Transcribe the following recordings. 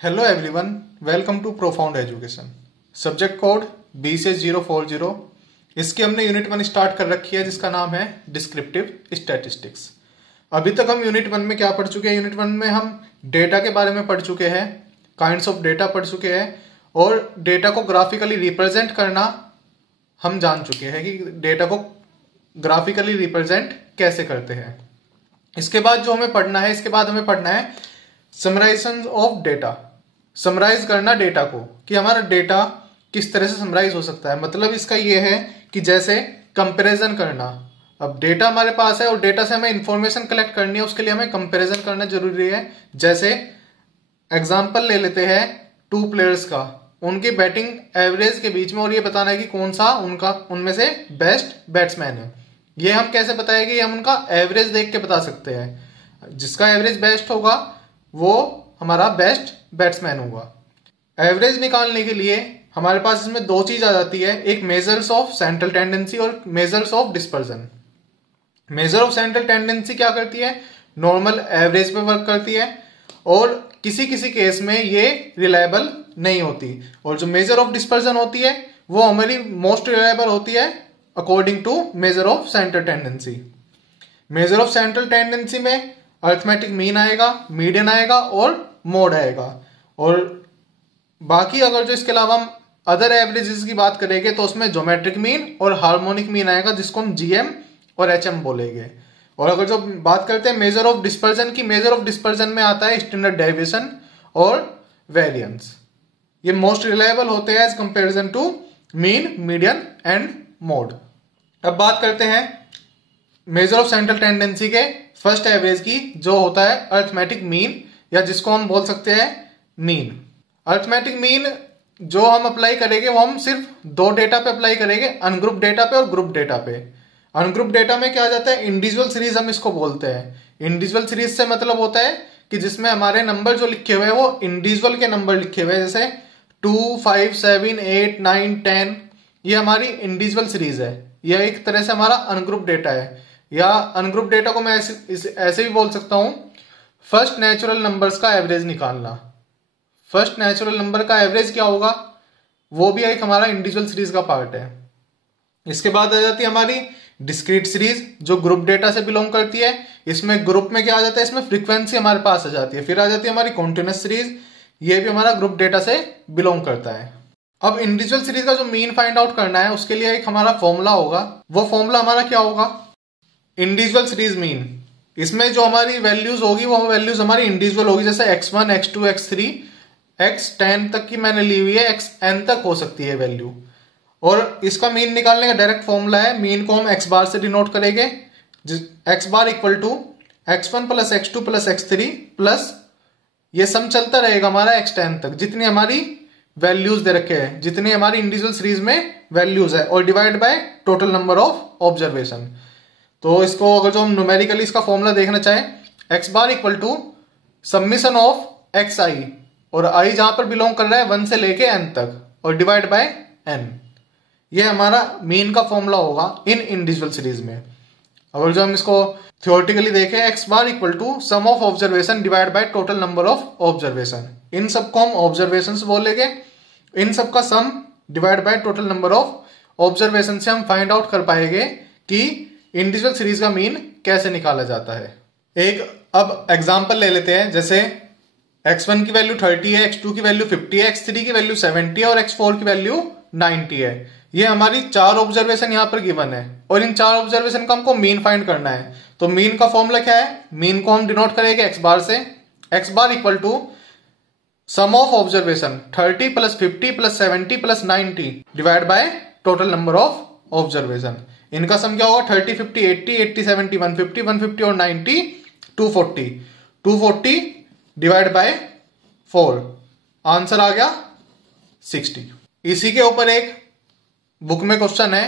Hello everyone, welcome to Profound Education. Subject code BC040। इसकी हमने unit 1 start कर रखी है जिसका नाम है डिस्क्रिप्टिव स्टैटिस्टिक्स। अभी तक हम यूनिट 1 में क्या पढ़ चुके हैं? यूनिट 1 में हम डेटा के बारे में पढ़ चुके हैं, काइंड्स ऑफ डेटा पढ़ चुके हैं और डेटा को ग्राफिकली रिप्रेजेंट करना हम जान चुके हैं कि डेटा को ग्राफिकली रिप्रेजेंट कैसे करते हैं। इसके बाद जो हमें पढ़ना है, इसके बाद हमें पढ़ना है समराइजेशन ऑफ डेटा। समराइज करना डेटा को कि हमारा डेटा किस तरह से समराइज हो सकता है। मतलब इसका ये है कि जैसे कंपैरिजन करना। अब डेटा हमारे पास है और डेटा से हमें इंफॉर्मेशन कलेक्ट करनी है, उसके लिए हमें कंपैरिजन करना जरूरी है। जैसे एग्जांपल ले लेते हैं 2 प्लेयर्स का, उनकी बैटिंग एवरेज के बीच में, और ये बताना है कि कौन सा उनमें से बेस्ट बैट्समैन है। ये हम कैसे बताएंगे? हम उनका एवरेज देख के बता सकते हैं। जिसका एवरेज बेस्ट होगा वो हमारा बेस्ट बैट्समैन होगा। एवरेज निकालने के लिए हमारे पास इसमें 2 चीज आ जाती है, एक मेजर्स ऑफ सेंट्रल टेंडेंसी और measures of dispersion. Major of central tendency क्या करती है? नॉर्मल एवरेज पे वर्क करती है और किसी किसी केस में ये रिलायबल नहीं होती। और जो मेजर ऑफ डिस्पर्जन होती है वो हमारी मोस्ट रिलायबल होती है according to measure of central tendency. Measure of central tendency में अरिथमेटिक मीन आएगा, मीडियन आएगा और मोड आएगा। और बाकी अगर जो इसके अलावा हम अदर एवरेजेस की बात करेंगे तो उसमें ज्योमेट्रिक मीन और हार्मोनिक मीन आएगा, जिसको हम GM और HM बोलेंगे। और अगर जो बात करते हैं मेजर ऑफ डिस्पर्जन की, मेजर ऑफ डिस्पर्जन में आता है स्टैंडर्ड डेविएशन और वेरिएंस। ये मोस्ट रिलायबल होते हैं as comparison to mean, median and mode. अब बात करते हैं मेजर ऑफ सेंट्रल टेंडेंसी के फर्स्ट एवरेज की, जो होता है अरिथमेटिक मीन, या जिसको हम बोल सकते हैं मीन। अरिथमेटिक मीन जो हम अप्लाई करेंगे वो हम सिर्फ 2 डेटा पे अप्लाई करेंगे, अनग्रुप डेटा पे और ग्रुप डेटा पे। अनग्रुप डेटा में क्या आ जाता है? इंडिविजुअल सीरीज हम इसको बोलते हैं। इंडिविजुअल सीरीज से मतलब होता है कि जिसमें हमारे नंबर जो लिखे हुए हैं वो इंडिविजुअल के नंबर लिखे हुए हैं, जैसे 2, 5, 7, 8, 9, 10। ये हमारी इंडिविजुअल सीरीज है। यह एक तरह से हमारा अनग्रुप डेटा है। या अनग्रुप डेटा को मैं ऐसे भी बोल सकता हूं, फर्स्ट नेचुरल नंबर्स का एवरेज निकालना। फर्स्ट नेचुरल नंबर का एवरेज क्या होगा? वो भी एक हमारा इंडिविजुअल सीरीज का पार्ट है। इसके बाद आ जाती है हमारी डिस्क्रीट सीरीज, जो ग्रुप डेटा से बिलोंग करती है। इसमें ग्रुप में क्या आ जाता है? इसमें फ्रीक्वेंसी हमारे पास आ जाती है। फिर आ जाती है हमारी कॉन्टिन्यूअस सीरीज, ये भी हमारा ग्रुप डेटा से बिलोंग करता है। अब इंडिविजुअल सीरीज का जो मीन फाइंड आउट करना है उसके लिए एक हमारा फॉर्मूला होगा। वो फॉर्मूला हमारा क्या होगा? Individual series mean. इसमें जो हमारी वैल्यूज होगी वो वैल्यूज हमारी इंडिविजुअल होगी, जैसे x1, x2, x3, x10 तक की मैंने ली हुई है, xn तक हो सकती है वैल्यू। और इसका मीन निकालने का डायरेक्ट फॉर्मूला है, मीन को हम x बार से डिनोट करेंगे। x bar equal to x1 plus x2 plus x3 plus ये सम चलता रहेगा हमारा x10 तक, जितनी हमारी वैल्यूज दे रखे हैं, जितनी हमारी इंडिविजुअल सीरीज में वैल्यूज है, और divide by total number of observation. तो इसको अगर जो हम न्यूमेरिकली इसका फॉर्मूला देखना चाहें, x bar equal to summation of xi, और i जहां पर बिलोंग कर रहा है 1 से लेके n तक, और डिवाइड बाय n। ये हमारा मीन का फॉर्मूला होगा इन इंडिविजुअल सीरीज में। अगर जो हम इसको थियोरेटिकली देखें, x bar equal to sum of observation divide by total number of observation. इन सबको हम ऑब्जर्वेशन बोलेंगे, इन सबका sum divide by total number of observation से हम फाइंड आउट कर पाएंगे कि इंडिविजुअल सीरीज का मीन कैसे निकाला जाता है। एक अब एग्जांपल ले लेते हैं, जैसे x1 की वैल्यू 30 है, x2 की वैल्यू 50 है, x3 की वैल्यू 70 है और x4 की वैल्यू 90 है। ये हमारी 4 ऑब्जर्वेशन यहां पर गिवन है और इन 4 ऑब्जर्वेशन का हमको मीन फाइंड करना है। तो मीन का फॉर्मूला क्या है? मीन को हम डिनोट करेंगे x बार से। x bar equal to sum of observation 30 plus 50 plus 70 plus 90 divide by total number of observation. इनका सम क्या होगा? 30, 50, 80, 80, 70, 150, 150 और 90, 240। 240 डिवाइड बाय 4, आंसर आ गया 60। इसी के ऊपर एक बुक में क्वेश्चन है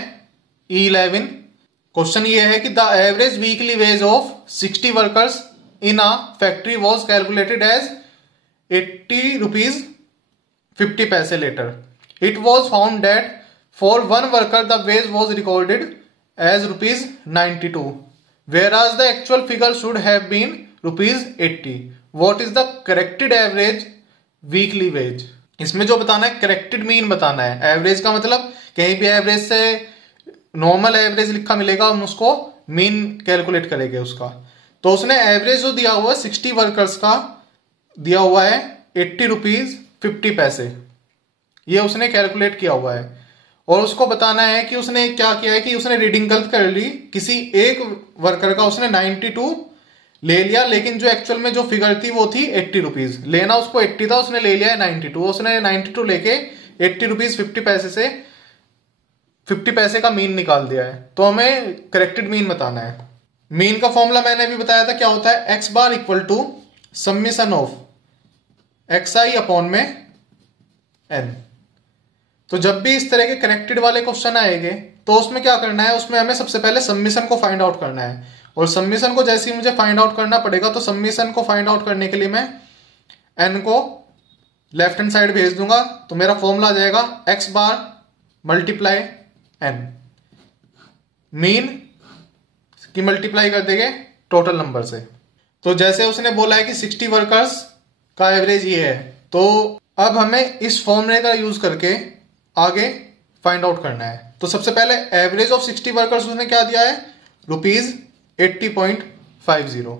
E11। क्वेश्चन ये है कि the average weekly wage of 60 workers in a factory was calculated as 80 rupees 50 पैसे later. It was found that for 1 worker the wage was recorded as rupees 92, whereas the actual figure should have been rupees 80. What is the corrected average weekly wage. इसमें जो बताना है corrected mean बताना है। Average का मतलब कहीं भी एवरेज से नॉर्मल एवरेज लिखा मिलेगा, हम उसको मीन कैलकुलेट करेंगे उसका। तो उसने एवरेज जो दिया हुआ है 60 वर्कर्स का दिया हुआ है 80 रुपीज 50 पैसे, ये उसने कैलकुलेट किया हुआ है। और उसको बताना है कि उसने क्या किया है कि उसने रीडिंग गलत कर ली, किसी एक वर्कर का उसने 92 ले लिया, लेकिन जो एक्चुअल में जो फिगर थी वो थी 80 रुपीज। लेना उसको 80 था, उसने ले लिया है 92। उसने 92 लेके 80 रुपीज 50 पैसे से 50 पैसे का मीन निकाल दिया है। तो हमें करेक्टेड मीन बताना है। मीन का फॉर्मूला मैंने अभी बताया था क्या होता है, x bar equal to summation of x I upon में एन। तो जब भी इस तरह के करेक्टेड वाले क्वेश्चन आएंगे तो उसमें क्या करना है, उसमें हमें सबसे पहले समीशन को फाइंड आउट करना है। और समीशन को जैसे ही मुझे फाइंड आउट करना पड़ेगा, तो समीशन को फाइंड आउट करने के लिए मैं एन को लेफ्ट हैंड साइड भेज दूंगा, तो मेरा फॉर्मूला आ जाएगा एक्स बार मल्टीप्लाई एन। मीन की मल्टीप्लाई कर देंगे टोटल नंबर से। तो जैसे उसने बोला है कि 60 वर्कर्स का एवरेज ये है, तो अब हमें इस फॉर्मूले का यूज करके आगे फाइंड आउट करना है। तो सबसे पहले एवरेज ऑफ 60 वर्कर्स उसने क्या दिया है, ₹80.50।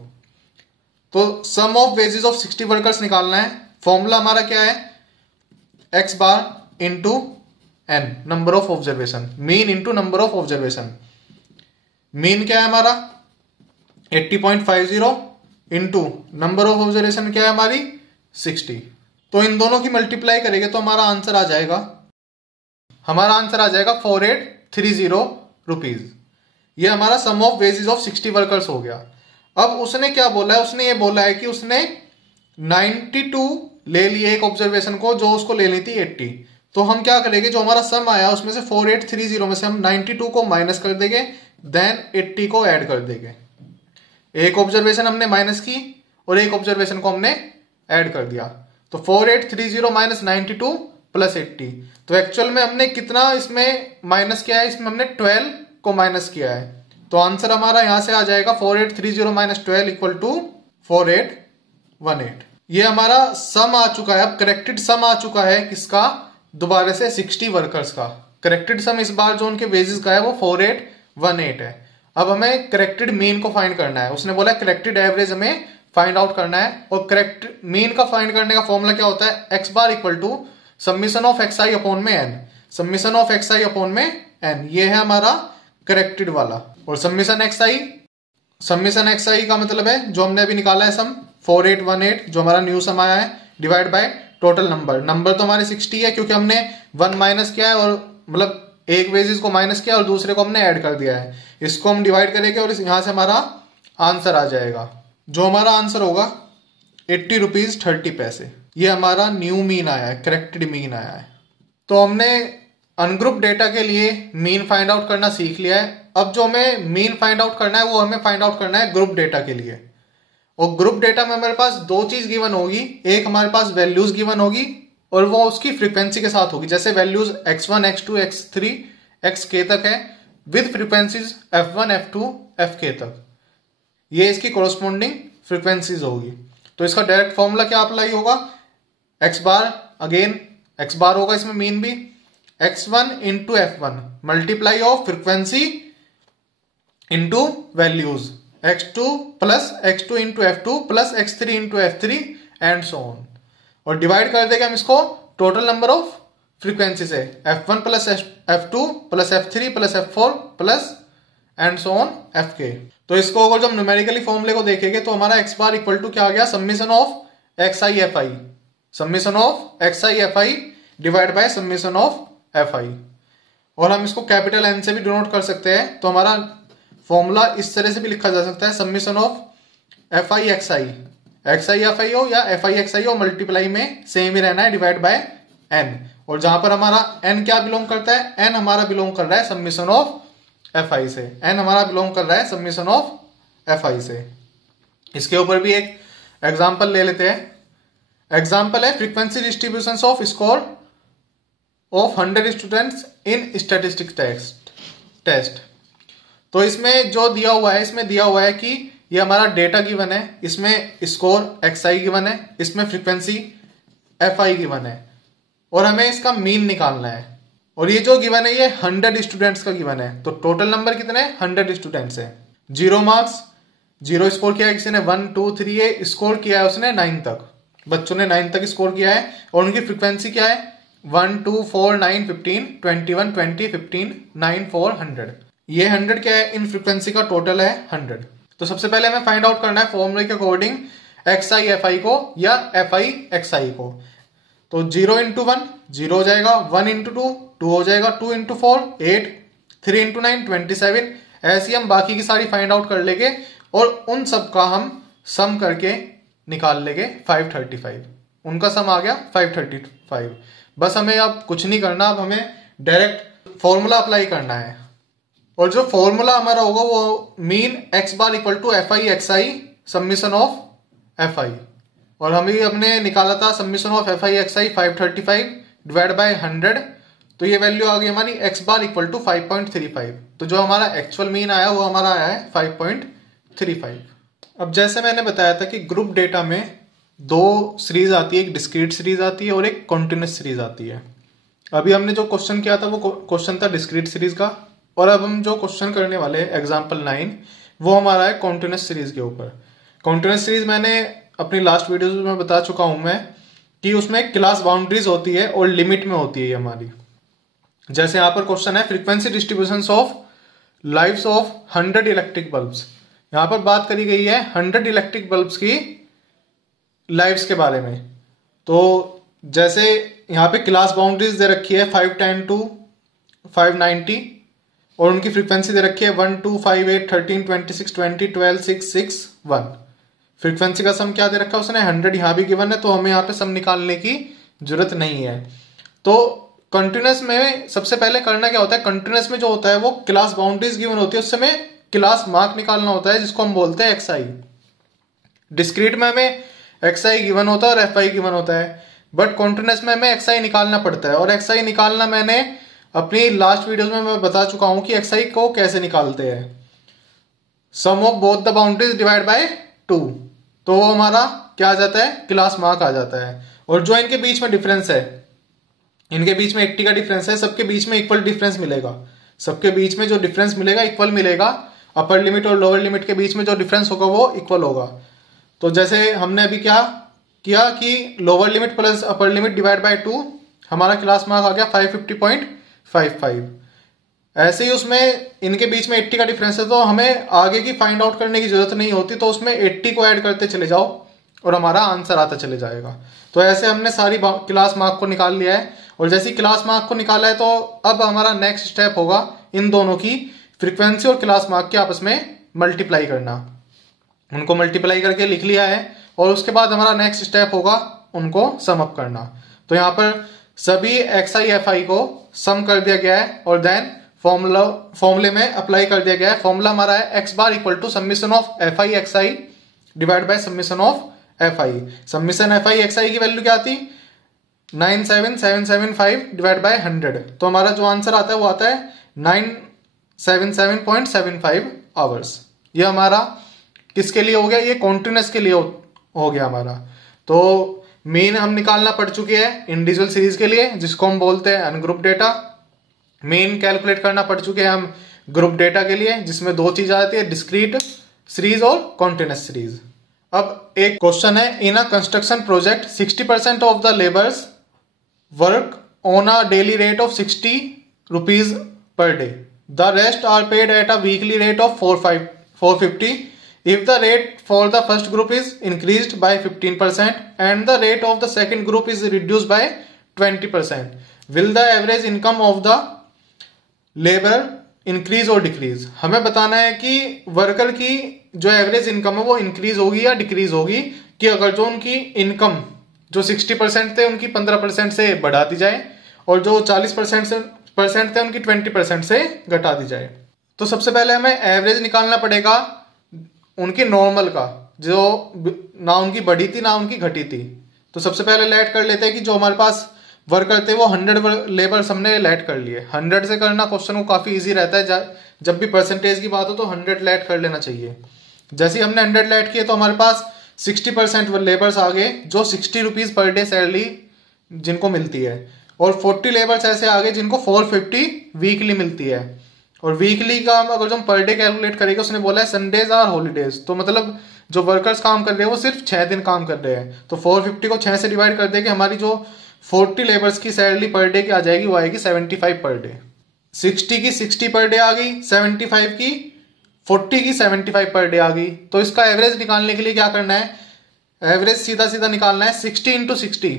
तो sum of wages of 60 workers निकालना है। फॉर्मूला हमारा क्या है, x bar into N, number of observation, mean into number of observation. Mean क्या है हमारा 80.50 इंटू नंबर ऑफ ऑब्जर्वेशन क्या है हमारी 60। तो इन दोनों की मल्टीप्लाई करेंगे तो हमारा आंसर आ जाएगा 4830 रुपीज। ये हमारा सम ऑफ वेजेस ऑफ 60 वर्कर्स हो गया। अब उसने क्या बोला है, उसने ये बोला है कि उसने 92 ले लिए एक ऑब्जर्वेशन को, जो उसको लेनी थी 80। तो हम क्या करेंगे, जो हमारा सम आया उसमें से 4830 में से हम 92 को माइनस कर देंगे, देन 80 को ऐड कर देंगे। एक ऑब्जर्वेशन हमने माइनस की और एक ऑब्जर्वेशन को हमने ऐड कर दिया। तो 4830 माइनस 92 प्लस 80। तो एक्चुअल में हमने कितना इसमें माइनस किया है, इसमें हमने 12 को माइनस किया है। तो आंसर हमारा यहां से आ जाएगा 4830 माइनस 12 इक्वल टू 4818। ये हमारा सम आ चुका है। अब करेक्टेड सम आ चुका है किसका, दोबारा से 60 वर्कर्स का। करेक्टेड सम इस बार जो उनके वेजेस का है वो 4818 है। अब हमें करेक्टेड मीन को फाइंड करना है। उसने बोला करेक्टेड एवरेज हमें फाइंड आउट करना है। और करेक्ट मीन का फाइंड करने का फॉर्मूला क्या होता है, x bar equal to summation of x I upon में n. Summation of x I upon में एन, ये है हमारा करेक्टेड वाला। और समीशन एक्स आई का मतलब है जो हमने अभी निकाला है सम 4818, जो हमारा न्यू सम आया है, डिवाइड बाय टोटल नंबर तो हमारे 60 है, क्योंकि हमने 1 माइनस किया है, और मतलब एक वेजेस को माइनस किया और दूसरे को हमने ऐड कर दिया है। इसको हम डिवाइड करेंगे और यहां से हमारा आंसर आ जाएगा। जो हमारा आंसर होगा 80 रुपीज 30 पैसे। ये हमारा न्यू मीन आया है, करेक्टेड मीन आया है। तो हमने अनग्रुप डेटा के लिए मीन फाइंड आउट करना सीख लिया है। अब जो हमें मीन फाइंड आउट करना है वो हमें फाइंड आउट करना है ग्रुप डेटा के लिए। और ग्रुप डेटा में हमारे पास दो चीज गिवन होगी, एक हमारे पास वैल्यूज गिवन होगी और वो उसकी फ्रीक्वेंसी के साथ होगी। जैसे values x1 x2 x3 xk तक है, with frequencies f1 f2 fk तक। ये इसकी कोरस्पॉन्डिंग फ्रीक्वेंसीज होगी। तो इसका डायरेक्ट फॉर्मूला क्या अप्लाई होगा, एक्स बार, अगेन एक्स बार होगा इसमें मीन भी, x1 into f1 multiply of frequency into values, x2 plus x2 into f2 plus x3 into f3 and so on. और डिवाइड कर देंगे हम इसको टोटल नंबर ऑफ फ्रीक्वेंसी से, f1 plus f2 plus f3 plus f4 plus and so on fk। तो इसको अगर जब न्यूमेरिकली फॉर्मूले को देखेंगे तो हमारा x बार इक्वल टू क्या आ गया, summation of x I F I, summation of x I F I divide by summation of F I. और हम इसको कैपिटल एन से भी डिनोट कर सकते हैं। तो हमारा फॉर्मूला इस तरह से भी लिखा जा सकता है, summation of F I x I F I हो या एफ आई एक्स आई हो, मल्टीप्लाई में सेम ही रहना है, डिवाइड बाय एन। और जहां पर हमारा एन क्या बिलोंग करता है, एन हमारा बिलोंग कर रहा है समीशन ऑफ एफ आई से, एन हमारा बिलोंग कर रहा है समीशन ऑफ एफ आई से। इसके ऊपर भी एक एग्जाम्पल ले लेते हैं। एग्जाम्पल है frequency distribution of score of 100 students in statistics test. तो इसमें जो दिया हुआ है, इसमें दिया हुआ है कि ये हमारा डेटा गिवन है, इसमें स्कोर एक्स आई गिवन है, इसमें फ्रीक्वेंसी FI गिवन है और हमें इसका मीन निकालना है। और ये जो गिवन है ये 100 स्टूडेंट्स का गिवन है। तो टोटल नंबर कितने 100 स्टूडेंट्स है। 0 मार्क्स, 0 स्कोर किया है किसी ने, 1 2 3 स्कोर किया है उसने 9 तक, बच्चों ने 9 तक स्कोर किया है। और उनकी फ्रीक्वेंसी क्या है 1 2 4 9 15 21 20 15 9 4 100। ये 100 क्या है, इन फ्रीक्वेंसी का टोटल है 100। तो सबसे पहले हमें फाइंड आउट करना है फॉर्मूले के अकॉर्डिंग XI FI को या FI XI को। तो 0 इंटू 1 0 हो जाएगा, 1 इंटू 2 2 हो जाएगा, 2 इंटू 4 8, 3 इंटू 9 27। ऐसे हम बाकी की सारी फाइंड आउट कर लेंगे और उन सब का हम सम करके निकाल लेंगे 535। उनका सम आ गया 535। बस हमें अब कुछ नहीं करना, अब हमें डायरेक्ट फॉर्मूला अप्लाई करना है। और जो फॉर्मूला हमारा होगा वो mean x bar equal to FI XI summation of FI। और हमने निकाला था summation of FI XI 535 divide by 100। तो ये वैल्यू आ गई हमारी x बार इक्वल टू 5.35। तो जो हमारा एक्चुअल मीन आया वो हमारा आया है 5.35। अब जैसे मैंने बताया था कि ग्रुप डेटा में 2 सीरीज आती है, एक डिस्क्रीट सीरीज आती है और एक कॉन्टिन्यूस सीरीज आती है। अभी हमने जो क्वेश्चन किया था वो क्वेश्चन था डिस्क्रीट सीरीज का, और अब हम जो क्वेश्चन करने वाले हैं एग्जाम्पल 9 वो हमारा है कॉन्टिन्यूस सीरीज के ऊपर। कॉन्टिन्यूस सीरीज मैंने अपनी लास्ट वीडियोस में बता चुका हूं मैं कि उसमें क्लास बाउंड्रीज होती है और लिमिट में होती है हमारी। जैसे यहां पर क्वेश्चन है frequency distribution of lives of 100 electric bulbs. यहां पर बात करी गई है 100 इलेक्ट्रिक बल्ब्स की लाइव्स के बारे में। तो जैसे यहां पे क्लास बाउंड्रीज दे रखी है 510 टू 590 और उनकी फ्रीक्वेंसी दे रखी है 1 2 5 8 13 26 20 12 6 6 1। फ्रीक्वेंसी का सम क्या दे रखा है उसने 100, यहां भी गिवन है तो हमें यहां पे सम निकालने की जरूरत नहीं है। तो कंटिन्यूस में सबसे पहले करना क्या होता है, कंटिन्यूस में जो होता है वो क्लास बाउंड्रीज गिवन होती है, उससे हमें क्लास मार्क निकालना होता है जिसको हम बोलते हैं XI। डिस्क्रीट में हमें XI गिवन होता है और FI गिवन होता है, बट कंटिन्यूस में हमें XI निकालना पड़ता है। और XI निकालना मैंने अपनी लास्ट वीडियोस में मैं बता चुका हूं कि XI को कैसे निकालते हैं। Sum of both the boundaries divide by 2, तो वो हमारा क्या आ जाता है क्लास मार्क आ जाता है। और जो इनके बीच में डिफरेंस है, इनके बीच में 80 का डिफरेंस है, सबके बीच में इक्वल डिफरेंस मिलेगा, सबके बीच में जो डिफरेंस मिलेगा इक्वल मिलेगा। अपर लिमिट और लोअर लिमिट के बीच में जो डिफरेंस होगा वो इक्वल होगा। तो जैसे हमने अभी क्या किया कि lower limit plus upper limit divide by 2, हमारा क्लास मार्क आ गया 550.55। ऐसे ही उसमें इनके बीच में 80 का डिफरेंस है तो हमें आगे की फाइंड आउट करने की जरूरत नहीं होती, तो उसमें 80 को ऐड करते चले जाओ और हमारा आंसर आता चले जाएगा। तो ऐसे हमने सारी क्लास मार्क को निकाल लिया है। और जैसे क्लास मार्क को निकाला है तो अब हमारा नेक्स्ट स्टेप होगा इन दोनों की फ्रीक्वेंसी और क्लास मार्क के आपस में मल्टीप्लाई करना। उनको मल्टीप्लाई करके लिख लिया है और उसके बाद हमारा नेक्स्ट स्टेप होगा उनको सम अप करना। तो यहाँ पर सभी XI FI को सम कर दिया गया है और देन फॉर्मूले में अप्लाई कर दिया गया है। फॉर्मूला हमारा है x bar equal to summation of FI XI divide by summation of FI। Summation FI XI की वैल्यू क्या आती 97775 डिवाइड बाय 100। तो हमारा जो आंसर आता है वो आता है 977.75 आवर्स। ये हमारा किसके लिए हो गया, ये कॉन्टिन्यूस के लिए हो गया हमारा। तो मीन हम निकालना पड़ चुके हैं इंडिविजुअल सीरीज के लिए जिसको हम बोलते हैं अनग्रुप डेटा। मीन कैलकुलेट करना पड़ चुके हैं हम ग्रुप डेटा के लिए जिसमें 2 चीज आती है डिस्क्रीट सीरीज और कॉन्टिन्यूस सीरीज। अब एक क्वेश्चन है, in a construction project 60% of the labours work on a daily rate of 60 rupees per day. The rest are paid at a weekly rate of 450. If the rate for the first group is increased by 15% and the rate of the second group is reduced by 20%, will the average income of the labor increase or decrease? हमें बताना है कि worker की जो average income है वो increase होगी या डिक्रीज होगी, कि अगर जो उनकी इनकम जो 60% थे उनकी 15% से बढ़ा दी जाए और जो 40% थे उनकी 20% से घटा दी जाए। तो सबसे पहले हमें एवरेज निकालना पड़ेगा उनकी नॉर्मल का, जो ना उनकी बढ़ी थी ना उनकी घटी थी। तो सबसे पहले लेट कर लेते हैं कि जो हमारे पास वर्कर थे वो 100 लेबर्स हमने लेट कर लिए। 100 से करना क्वेश्चन को काफी इजी रहता है, जब भी परसेंटेज की बात हो तो 100 लेट कर लेना चाहिए। जैसे ही हमने 100 लेट किए तो हमारे पास 60% लेबर्स आ गए जो 60 रुपीज पर डे सैलरी जिनको मिलती है, और 40 लेबर्स ऐसे आ गए जिनको 450 वीकली मिलती है। और वीकली का अगर जो हम पर डे कैलकुलेट करेंगे, उसने बोला है संडेज और हॉलीडेज, तो मतलब जो वर्कर्स काम कर रहे हैं वो सिर्फ 6 दिन काम कर रहे हैं, तो 450 को 6 से डिवाइड कर देंगे, हमारी जो 40 लेबर्स की सैलरी पर डे की आ जाएगी वो आएगी 75 पर डे। 60 की 60 पर डे आ गई, 75 की 40 की 75 पर डे आ गई। तो इसका एवरेज निकालने के लिए क्या करना है, एवरेज सीधा सीधा निकालना है 60 into 60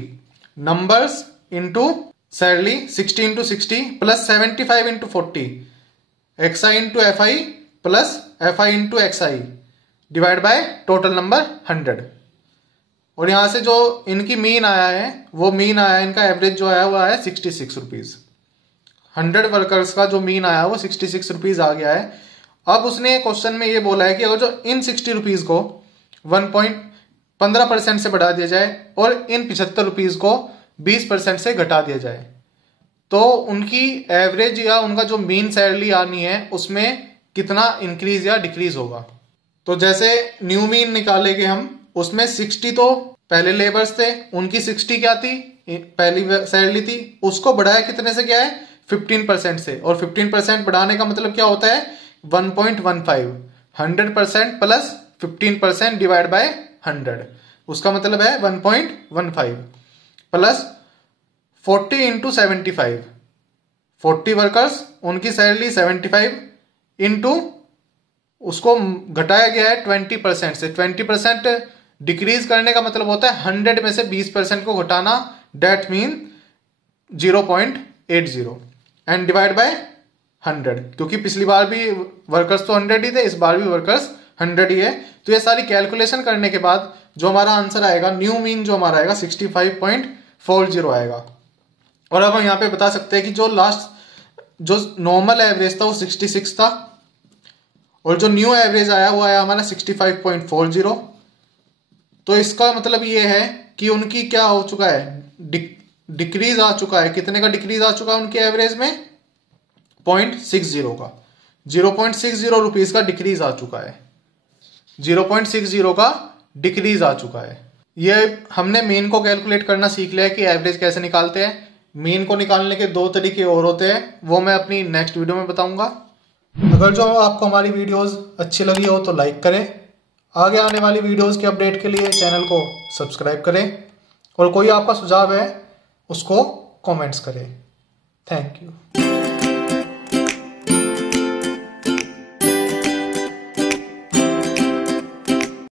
numbers into salary, 60 into 60 plus 75 into 40 XI into FI plus FI into XI divide by total number 100। और यहां से जो इनकी मीन आया है वो मीन आया है, इनका एवरेज जो आया वो आया 66 रुपीज। 100 वर्कर्स का जो मीन आया वो 66 रुपीज आ गया है। अब उसने क्वेश्चन में ये बोला है कि अगर जो इन 60 रुपीज को 1.15% से बढ़ा दिया जाए और इन 75 रुपीज को 20% से घटा दिया जाए, तो उनकी एवरेज या उनका जो मीन सैलरी आनी है उसमें कितना इंक्रीज या डिक्रीज होगा। तो जैसे न्यू मीन निकालेंगे हम, उसमें 60 तो पहले लेबर्स थे, उनकी 60 क्या थी, पहली सैलरी थी, उसको बढ़ाया कितने से, क्या है 15% से, और 15% बढ़ाने का मतलब क्या होता है 1.15, 100% प्लस 15% डिवाइड बाय 100, उसका मतलब है 1.15 प्लस 40 इंटू 75, 40 वर्कर्स उनकी सैलरी 75 इंटू उसको घटाया गया है 20% से, 20% डिक्रीज करने का मतलब होता है 100 में से 20% को घटाना, that mean 0.80 and divide by 100, क्योंकि पिछली बार भी वर्कर्स तो 100 ही थे, इस बार भी वर्कर्स 100 ही है। तो ये सारी कैलकुलेशन करने के बाद जो हमारा आंसर आएगा, न्यू मीन जो हमारा आएगा 65.40 आएगा। और अब हम यहाँ पे बता सकते हैं कि जो नॉर्मल एवरेज था वो 66 था, और जो न्यू एवरेज आया वो आया हमारा 65.40। तो इसका मतलब ये है कि उनकी क्या हो चुका है, डिक्रीज आ चुका है। कितने का डिक्रीज आ चुका है उनके एवरेज में, 0.60 का, 0.60 रुपीज का डिक्रीज आ चुका है, 0.60 का डिक्रीज आ चुका है। ये हमने मीन को कैलकुलेट करना सीख लिया है कि एवरेज कैसे निकालते हैं। मीन को निकालने के 2 तरीके और होते हैं, वो मैं अपनी नेक्स्ट वीडियो में बताऊंगा। अगर जो आपको हमारी वीडियोस अच्छी लगी हो तो लाइक करें, आगे आने वाली वीडियोस के अपडेट के लिए चैनल को सब्सक्राइब करें, और कोई आपका सुझाव है उसको कमेंट्स करें। Thank you.